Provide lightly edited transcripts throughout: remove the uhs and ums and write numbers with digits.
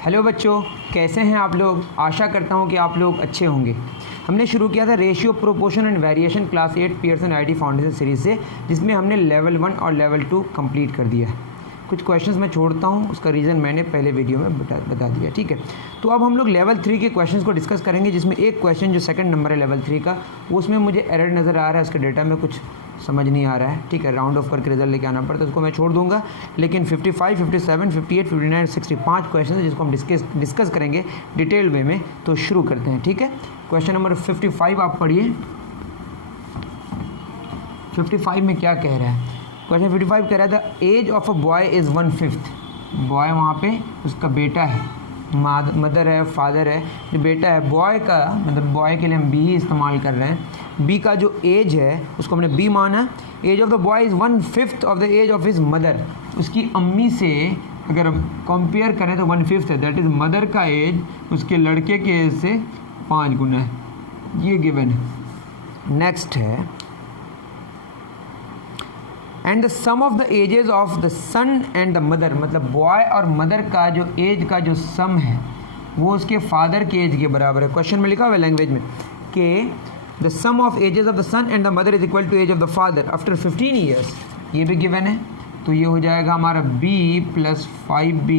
Hello बच्चों, कैसे हैं आप लोग। आशा करता हूं कि आप लोग अच्छे होंगे। हमने शुरू किया था ratio proportion and variation class 8 Pearson IT foundation series से, जिसमें हमने लेवल 1 और लेवल 2 कंप्लीट कर दिया है। कुछ क्वेश्चंस मैं छोड़ता हूं, उसका रीज़न मैंने पहले वीडियो में बता दिया, ठीक है। तो अब हम लोग लेवल 3 के क्वेश्चंस को डिस्कस करेंगे, जिसमें एक क्वेश्चन जो सेकंड नंबर है लेवल 3 का, वो उसमें मुझे एरर नज़र आ रहा है, उसके डेटा में कुछ समझ नहीं आ रहा है, ठीक है। राउंड ऑफ करके रिजल्ट लेके आना पड़ता है, उसको मैं छोड़ दूंगा। लेकिन 55, 57, 58, 59, 60 5 क्वेश्चन है जिसको हम डिस्कस करेंगे डिटेल वे में। तो शुरू करते हैं, ठीक है। क्वेश्चन नंबर 55 आप पढ़िए। 55 में क्या कह रहा है? क्वेश्चन 55 कह रहा है the age of a boy is 1/5। Boy वहाँ पे उसका बेटा है, मदर है, फादर है, जो बेटा है बॉय का, मतलब बॉय के लिए हम बी ही इस्तेमाल कर रहे हैं। बी का जो एज है उसको हमने बी माना। Age of the boy is 1/5 of the age of his mother. उसकी अम्मी से अगर हम कंपेयर करें तो 1/5 है, दैट इज़ मदर का एज उसके लड़के के एज से 5 गुना है, ये गिवन है। नेक्स्ट है and the sum of the ages of the son and the mother, मतलब बॉय और मदर का जो एज का जो सम है वो उसके फादर के एज के बराबर है। क्वेश्चन में लिखा हुआ है लैंग्वेज में कि the sum of ages of the son and the mother is equal to age of the father after 15 years. ये भी गिवन है, तो ये हो जाएगा हमारा b + 5b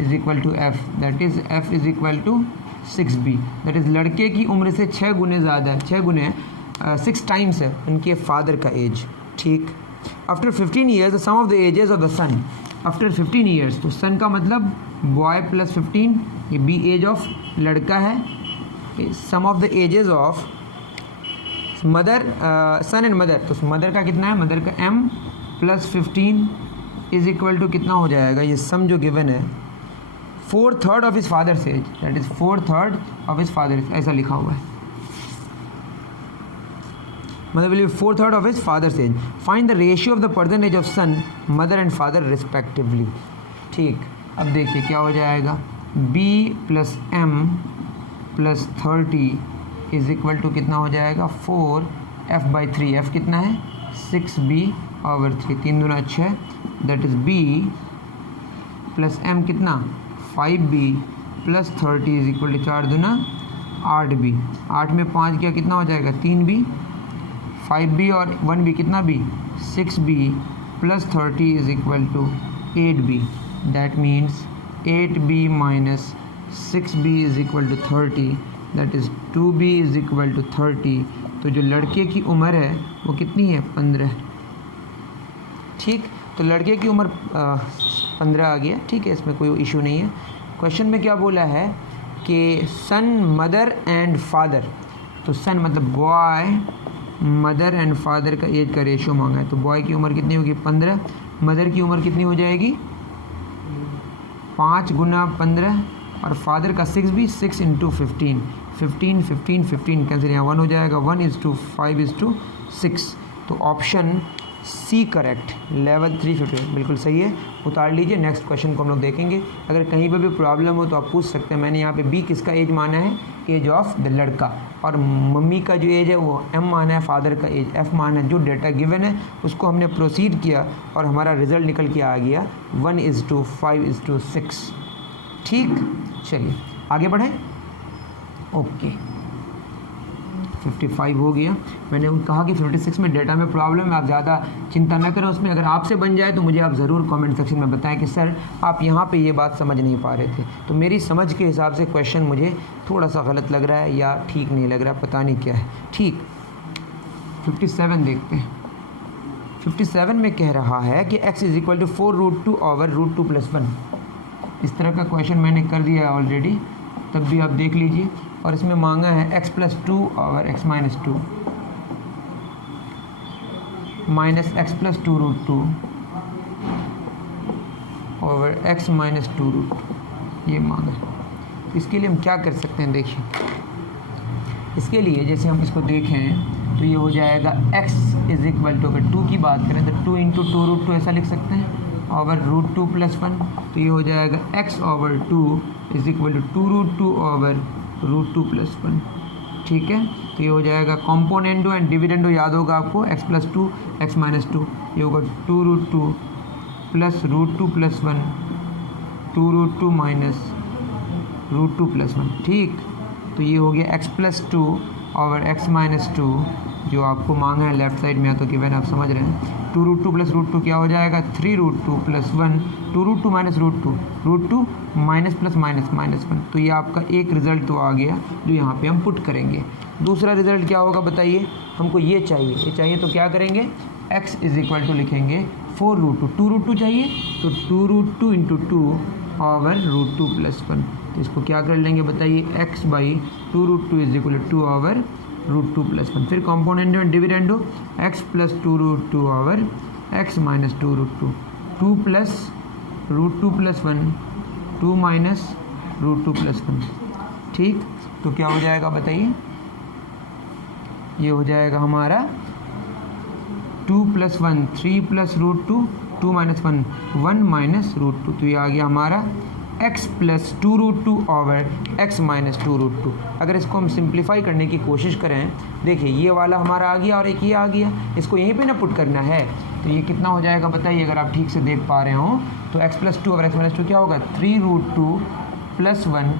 is equal to f, that is f is equal to 6b। That is लड़के की उम्र से 6 गुने ज़्यादा है, 6 गुने 6 टाइम्स है उनके फादर का एज, ठीक। After 15 years the sum of the ages of the son, after 15 years, तो सन का मतलब बॉय + 15, ये बी एज ऑफ लड़का है। Sum of the ages of mother, son and mother, तो मदर का कितना है, मदर का m + 15 इज इक्वल टू कितना हो जाएगा, ये सम जो गिवन है 4/3 of his father's age, that is 4/3 of his father, ऐसा लिखा हुआ है, मतलब 4/3 of his father's age. Find the ratio of the percentage of son, mother and father respectively, ठीक। अब देखिए क्या हो जाएगा, b + m + 30 is equal to कितना हो जाएगा 4f/3। f कितना है 6b/3, 3 दूना 6, दैट इज b + m कितना 5b + 30 इज इक्वल टू 4 दूना 8b। 8 में 5 किया कितना हो जाएगा 3b, 5b और 1b कितना b 6b + 30 is equal to 8b। That means 8b - 6b is equal to 30, that is 2b is equal to 30। तो जो लड़के की उम्र है वो कितनी है 15, ठीक। तो लड़के की उम्र 15 आ गया, ठीक है, इसमें कोई इशू नहीं है। क्वेश्चन में क्या बोला है कि सन, मदर एंड फादर, तो सन मतलब बॉय, मदर एंड फादर का एज का रेशियो मांगा है। तो बॉय की उम्र कितनी होगी 15, मदर की उम्र कितनी हो जाएगी 5 गुना 15, और फादर का 6b, 6 × 15, 15 15 15 कैंसिल, यहाँ 1 हो जाएगा, 1:5:6। तो ऑप्शन सी करेक्ट, लेवल 3 50 बिल्कुल सही है। उतार लीजिए, नेक्स्ट क्वेश्चन को हम लोग देखेंगे। अगर कहीं पर भी प्रॉब्लम हो तो आप पूछ सकते हैं। मैंने यहाँ पे बी किसका एज माना है, एज ऑफ द लड़का, और मम्मी का जो एज है वो m माना है, फादर का एज f माना है। जो डेटा गिवन है उसको हमने प्रोसीड किया और हमारा रिजल्ट निकल के आ गया 1:5:6, ठीक। चलिए आगे बढ़ें। ओके 55 हो गया। मैंने कहा कि 56 में डेटा में प्रॉब्लम है, आप ज़्यादा चिंता न करें उसमें। अगर आपसे बन जाए तो मुझे आप ज़रूर कमेंट सेक्शन में बताएं कि सर आप यहाँ पे ये बात समझ नहीं पा रहे थे। तो मेरी समझ के हिसाब से क्वेश्चन मुझे थोड़ा सा गलत लग रहा है या ठीक नहीं लग रहा, पता नहीं क्या है, ठीक। 57 देखते हैं। 57 में कह रहा है कि x इज इक्वल टू 4√2/√2 + 1। इस तरह का क्वेश्चन मैंने कर दिया है ऑलरेडी, तब भी आप देख लीजिए। और इसमें मांगा है x + 2/x - 2 -x + 2√2 x - 2√2, ये मांगा है। इसके लिए हम क्या कर सकते हैं, देखिए इसके लिए जैसे हम इसको देखें तो ये हो जाएगा x इज इक्वल टू, अगर 2 की बात करें तो 2 × 2√2 ऐसा लिख सकते हैं, /√2 + 1, तो ये हो जाएगा x/2 इज इक्वल टू 2√2/√2 + 1, ठीक है। तो ये हो जाएगा कॉम्पोनेंडो एंड डिविडेंडो याद होगा आपको, x + 2 x - 2, ये होगा 2√2 + √2 + 1, 2√2 - √2 + 1। ठीक, तो ये हो गया x+2 ओवर x-2 जो आपको मांगा है लेफ्ट साइड में, तो गिवन आप समझ रहे हैं। 2√2 + √2 क्या हो जाएगा 3√2 + 1, 2√2 - √2, √2 माइनस प्लस माइनस -1। तो ये आपका एक रिज़ल्ट तो आ गया जो यहाँ पे हम पुट करेंगे। दूसरा रिज़ल्ट क्या होगा बताइए, हमको ये चाहिए तो क्या करेंगे, x = लिखेंगे 4√2, 2√2 चाहिए तो 2√2 × 2 ओवर √2 + 1। तो इसको क्या कर लेंगे बताइए, x/2√2 = 2 ओवर √2 + 1। फिर कॉम्पोनेंट में डिविडेंड हो, x + 2√2 ओवर x - 2√2, 2 + √2 + 1, 2 - √2 + 1। ठीक, तो क्या हो जाएगा बताइए, ये हो जाएगा हमारा 2 + 1 3 + √2, 2 - 1 1 - √2। तो ये आ गया हमारा x + 2√2 ओवर x - 2√2। अगर इसको हम सिंप्लीफाई करने की कोशिश करें, देखिए ये वाला हमारा आ गया और एक ये आ गया, इसको यहीं पे ना पुट करना है। तो ये कितना हो जाएगा बताइए, अगर आप ठीक से देख पा रहे हो तो x + 2 ओवर x - 2 क्या होगा 3√2 + 1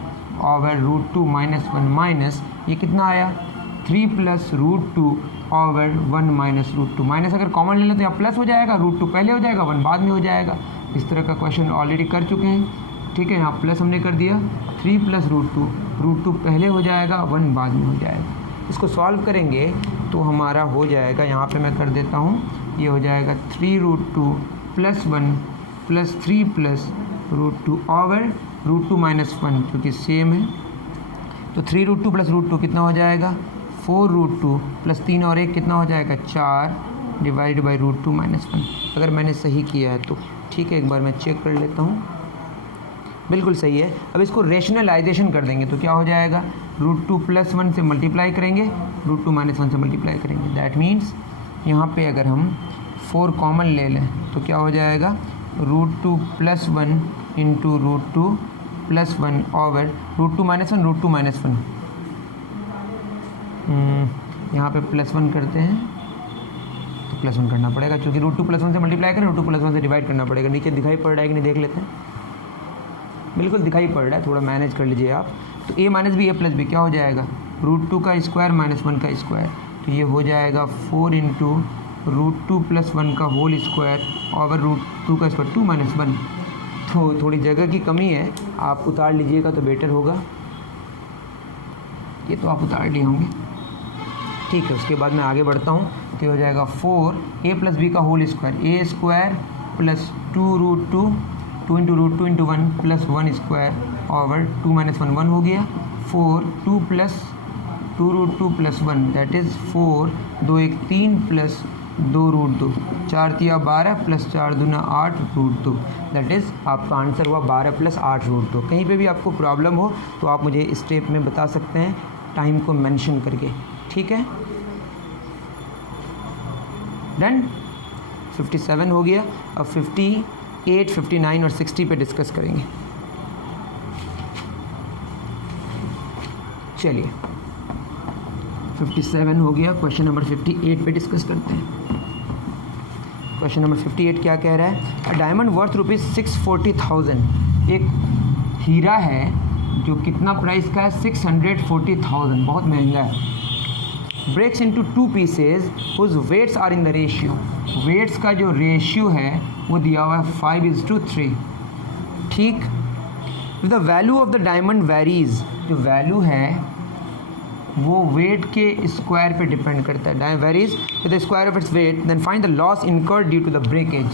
ओवर √2 - 1 माइनस ये कितना आया 3 + √2 ओवर 1 - √2। माइनस अगर कॉमन ले लें तो यहाँ प्लस हो जाएगा, √2 पहले हो जाएगा 1 बाद में हो जाएगा। इस तरह का क्वेश्चन ऑलरेडी कर चुके हैं। ठीक है, यहाँ प्लस हमने कर दिया, 3 + √2 पहले हो जाएगा 1 बाद में हो जाएगा। इसको सॉल्व करेंगे तो हमारा हो जाएगा, यहाँ पे मैं कर देता हूँ, ये हो जाएगा 3√2 + 1 + 3 + √2 ओवर √2 - 1 क्योंकि सेम है। तो 3√2 + √2 कितना हो जाएगा 4√2 + 3 और 1 कितना हो जाएगा 4 डिवाइड बाई √2 - 1। अगर मैंने सही किया है तो ठीक है, एक बार मैं चेक कर लेता हूँ, बिल्कुल सही है। अब इसको रेशनलाइजेशन कर देंगे तो क्या हो जाएगा, √2 + 1 से मल्टीप्लाई करेंगे, √2 - 1 से मल्टीप्लाई करेंगे। दैट मीन्स यहाँ पे अगर हम 4 कॉमन ले लें तो क्या हो जाएगा √2 + 1 × √2 + 1 ओवर √2 - 1 √2 - 1। यहाँ पे +1 करते हैं तो +1 करना पड़ेगा क्योंकि √2 + 1 से मल्टीप्लाई करें, √2 + 1 से डिवाइड करना पड़ेगा। नीचे दिखाई पड़ रहा है कि नहीं देख लेते हैं, बिल्कुल दिखाई पड़ रहा है, थोड़ा मैनेज कर लीजिए आप। तो a - b a + b क्या हो जाएगा √2 का स्क्वायर - 1 का स्क्वायर, तो ये हो जाएगा 4 × √2 + 1 का होल स्क्वायर ओवर √2 का स्क्वायर 2 - 1। तो थोड़ी जगह की कमी है, आप उतार लीजिएगा तो बेटर होगा। ये तो आप उतार लिए होंगे, ठीक है। उसके बाद मैं आगे बढ़ता हूँ तो हो जाएगा 4 a + b का whole square, a² + 2√2 2 × √2 × 1 + 1 square over 2 - 1 1 हो गया। 4 2 + 2√2 + 1 दैट इज़ 4 2 1 3 + 2√2 4 × 12 + 4 दूना 8 √2 दैट इज़ आपका आंसर हुआ 12 + 8 √2। कहीं पे भी आपको प्रॉब्लम हो तो आप मुझे स्टेप में बता सकते हैं टाइम को मेंशन करके, ठीक है। डन, 57 हो गया। अब 58, 59 और 60 पे डिस्कस करेंगे। चलिए 57 हो गया, क्वेश्चन नंबर 58 पे डिस्कस करते हैं। क्वेश्चन नंबर 58 क्या कह रहा है, अ डायमंड वर्थ ₹640,000, एक हीरा है जो कितना प्राइस का है 640,000, बहुत महंगा है। Breaks into 2 pieces whose weights are in the ratio, weights का जो रेशियो है वो दिया हुआ है 5:3, ठीक। The value of the diamond varies, जो वैल्यू है वो वेट के स्क्वायर पे डिपेंड करता है, varies with the square of its weight, then find the loss incurred due to the breakage.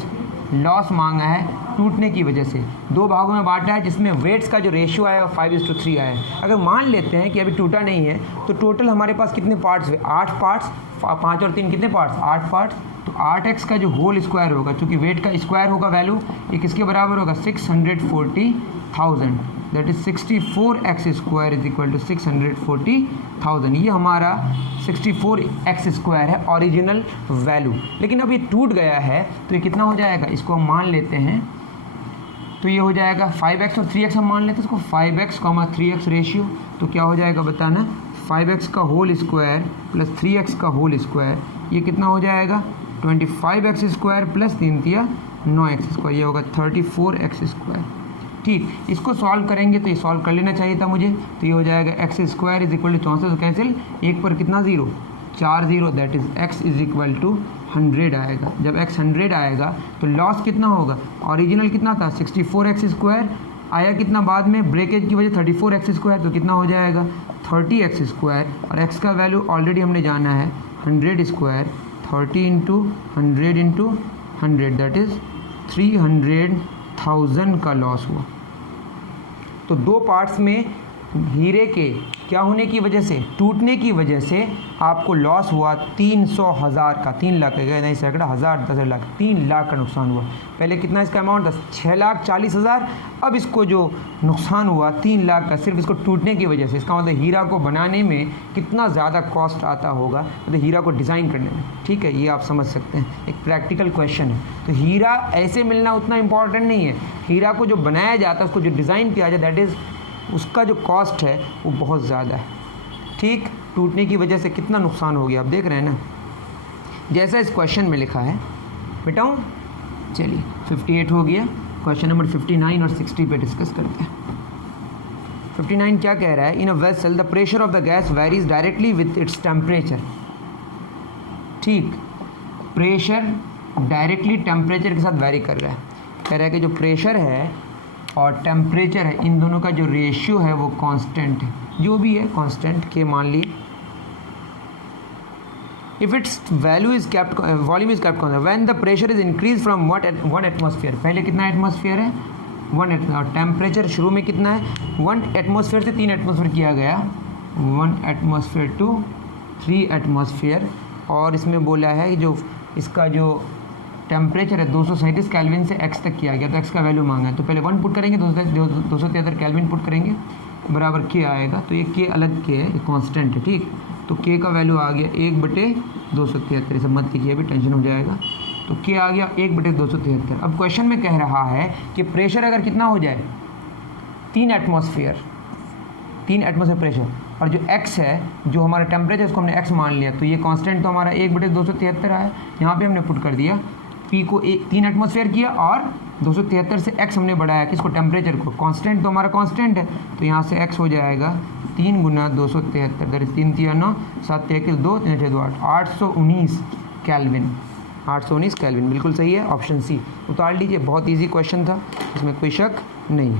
Loss मांगा है टूटने की वजह से, 2 भागों में बांटा है जिसमें वेट्स का जो रेशियो आया वो 5:3 आया है। अगर मान लेते हैं कि अभी टूटा नहीं है तो टोटल हमारे पास कितने पार्ट्स हुए, 8 पार्ट्स, 5 और 3 कितने पार्ट्स, 8 पार्ट्स। तो 8x का जो होल स्क्वायर होगा, चूँकि वेट का स्क्वायर होगा वैल्यू, ये किसके बराबर होगा 640,000, दैट इज 64x² = 640,000। ये हमारा 64x² है ओरिजिनल वैल्यू। लेकिन अब ये टूट गया है तो ये कितना हो जाएगा, इसको हम मान लेते हैं तो ये हो जाएगा 5x और 3x हम मान लेते हैं इसको, 5x, 3x रेशियो। तो क्या हो जाएगा बताना, 5x का होल स्क्वायर + 3x का होल स्क्वायर, ये कितना हो जाएगा 25x² + 3 × 9x², ये होगा 34x²। ठीक, इसको सॉल्व करेंगे तो ये सॉल्व कर लेना चाहिए था मुझे, तो ये हो जाएगा X square is equal to 64, तो कैंसिल, एक पर कितना zero, 4 zero, that is X is equal to 100 आएगा। जब एक्स 100 आएगा तो लॉस कितना होगा, ओरिजिनल कितना था 64x स्क्वायर, आया कितना बाद में ब्रेकेज की वजह 34x स्क्वायर, तो कितना हो जाएगा 30x स्क्वायर, और x का वैल्यू ऑलरेडी हमने जाना है 100 स्क्वायर, 30 इंटू 100 दैट इज़ 300,000 का लॉस हुआ। तो दो पार्ट्स में हीरे के क्या होने की वजह से, टूटने की वजह से आपको लॉस हुआ 300,000 का, 3 लाख का नहीं सैकड़ा, 1000 10 लाख, 3 लाख का नुकसान हुआ। पहले कितना इसका अमाउंट था 6,40,000, अब इसको जो नुकसान हुआ 3 लाख का सिर्फ इसको टूटने की वजह से। इसका मतलब हीरा को बनाने में कितना ज़्यादा कॉस्ट आता होगा, मतलब हीरा को डिज़ाइन करने में, ठीक है, ये आप समझ सकते हैं, एक प्रैक्टिकल क्वेश्चन है। तो हीरा ऐसे मिलना उतना इम्पॉर्टेंट नहीं है, हीरा को जो बनाया जाता है, उसको जो डिज़ाइन किया जाए, दैट इज़ उसका जो कॉस्ट है वो बहुत ज़्यादा है, ठीक। टूटने की वजह से कितना नुकसान हो गया आप देख रहे हैं ना, जैसा इस क्वेश्चन में लिखा है। बेटाऊँ चलिए 58 हो गया, क्वेश्चन नंबर 59 और 60 पे डिस्कस करते हैं। 59 क्या कह रहा है, in a vessel the pressure of the gas varies directly with its temperature, ठीक, प्रेशर डायरेक्टली टेम्परेचर के साथ वेरी कर रहा है। कह रहा है कि जो प्रेशर है और टेम्परेचर है, इन दोनों का जो रेशियो है वो कांस्टेंट है, जो भी है कांस्टेंट के मान लिए। If it's value is kept, volume is kept constant, when the pressure is increase from 1 atmosphere, पहले कितना एटमॉस्फेयर है 1 एटमॉस्फेयर, और टेम्परेचर शुरू में कितना है 1 एटमॉस्फेयर से 3 एटमॉस्फेयर किया गया, 1 एटमॉस्फेयर टू 3 एटमॉस्फेयर, और इसमें बोला है जो इसका जो टेम्परेचर है 237 केल्विन से x तक किया गया, तो x का वैल्यू मांगा है, तो पहले 1 पुट करेंगे, 273 केल्विन पुट करेंगे, बराबर k आएगा, तो ये k अलग k है, ये कांस्टेंट है, ठीक। तो k का वैल्यू आ गया 1/273, सब मत लिखिए अभी, टेंशन हो जाएगा। तो k आ गया 1/273। अब क्वेश्चन में कह रहा है कि प्रेशर अगर कितना हो जाए 3 एटमॉस्फेयर प्रेशर, और जो x है जो हमारा टेम्परेचर उसको हमने x मान लिया, तो ये कांस्टेंट तो हमारा 1/273 आया, यहाँ पे हमने पुट कर दिया P को 3 एटमॉस्फेयर किया और 273 से x हमने बढ़ाया किसको, टेम्परेचर को, कांस्टेंट तो हमारा कांस्टेंट है, तो यहाँ से x हो जाएगा 3 गुना 273, दैट इज 3 3 9 7 1 2 3 6 2 8, 819 केल्विन, 819 केल्विन, बिल्कुल सही है, ऑप्शन सी उतार लीजिए। बहुत ईजी क्वेश्चन था, इसमें कोई शक नहीं।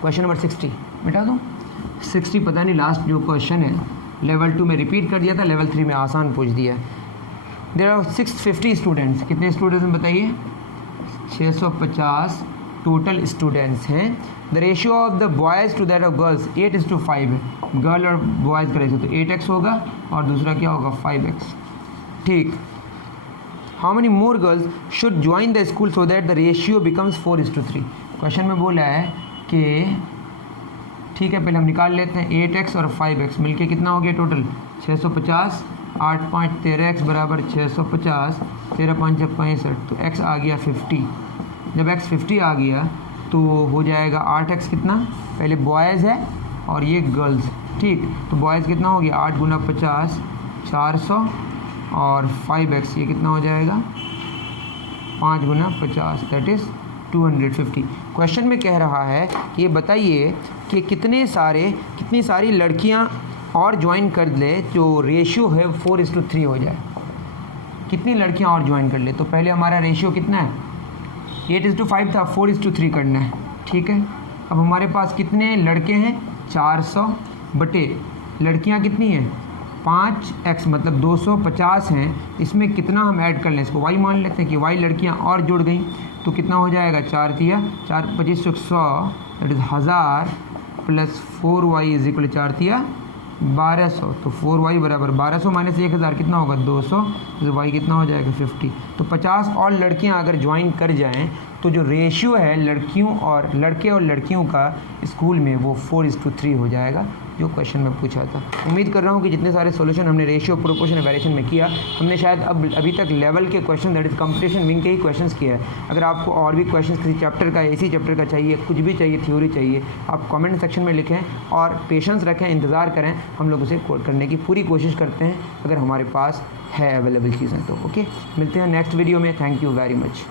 क्वेश्चन नंबर 60 मिटा दूँ, 60 पता नहीं लास्ट जो क्वेश्चन है लेवल 2 में रिपीट कर दिया था, लेवल 3 में आसान पूछ दिया है। देयर आर 650 स्टूडेंट्स, कितने स्टूडेंट्स हैं बताइए, 650 टोटल स्टूडेंट्स हैं। The ratio of the boys to that of girls 8:5 है, गर्ल और बॉयज़ का रेशियो, तो 8x होगा और दूसरा क्या होगा 5x, ठीक। How many more girls should join the school so that the ratio becomes 4:3। Question में बोला है कि ठीक है, पहले हम निकाल लेते हैं 8x और 5x मिलके कितना हो गया टोटल 650, 8 5 13x बराबर 650, 13 5 65, तो x आ गया 50। जब x 50 आ गया तो हो जाएगा 8x कितना, पहले बॉयज़ है और ये गर्ल्स, ठीक। तो बॉयज़ कितना हो गया 8 गुना 50 400, और 5x ये कितना हो जाएगा 5 गुना 50, दैट इज़ 250। क्वेश्चन में कह रहा है कि ये बताइए कि कितनी सारी लड़कियां और ज्वाइन कर ले जो रेशियो है 4:3 हो जाए, कितनी लड़कियां और ज्वाइन कर ले। तो पहले हमारा रेशियो कितना है 8:5 था, 4:3 करना है, ठीक है। अब हमारे पास कितने लड़के हैं 400 बटे लड़कियां कितनी हैं 5x, मतलब 250 हैं, इसमें कितना हम ऐड कर लें, इसको y मान लेते हैं कि y लड़कियां और जुड़ गई, तो कितना हो जाएगा 4 तिया 4 25 100, that is 1000 plus 4y is equal 4 तिया 1200, तो 4y बराबर 1200 माइनस 1000 कितना होगा 200, तो y कितना हो जाएगा 50। तो 50 और लड़कियां अगर ज्वाइन कर जाएं तो जो रेशियो है लड़के और लड़कियों का स्कूल में वो 4:3 हो जाएगा, जो क्वेश्चन में पूछा था। उम्मीद कर रहा हूँ कि जितने सारे सॉल्यूशन हमने रेशियो प्रोपोर्शन वेरिएशन में किया, हमने शायद अभी तक लेवल के question that is competition wing के ही क्वेश्चंस किए हैं। अगर आपको और भी क्वेश्चन किसी चैप्टर का इसी चैप्टर का चाहिए, कुछ भी चाहिए, थ्योरी चाहिए, आप कमेंट सेक्शन में लिखें और पेशेंस रखें, इंतज़ार करें, हम लोग उसे करने की पूरी कोशिश करते हैं अगर हमारे पास है अवेलेबल चीज़ें तो। ओके, मिलते हैं नेक्स्ट वीडियो में। Thank you very much.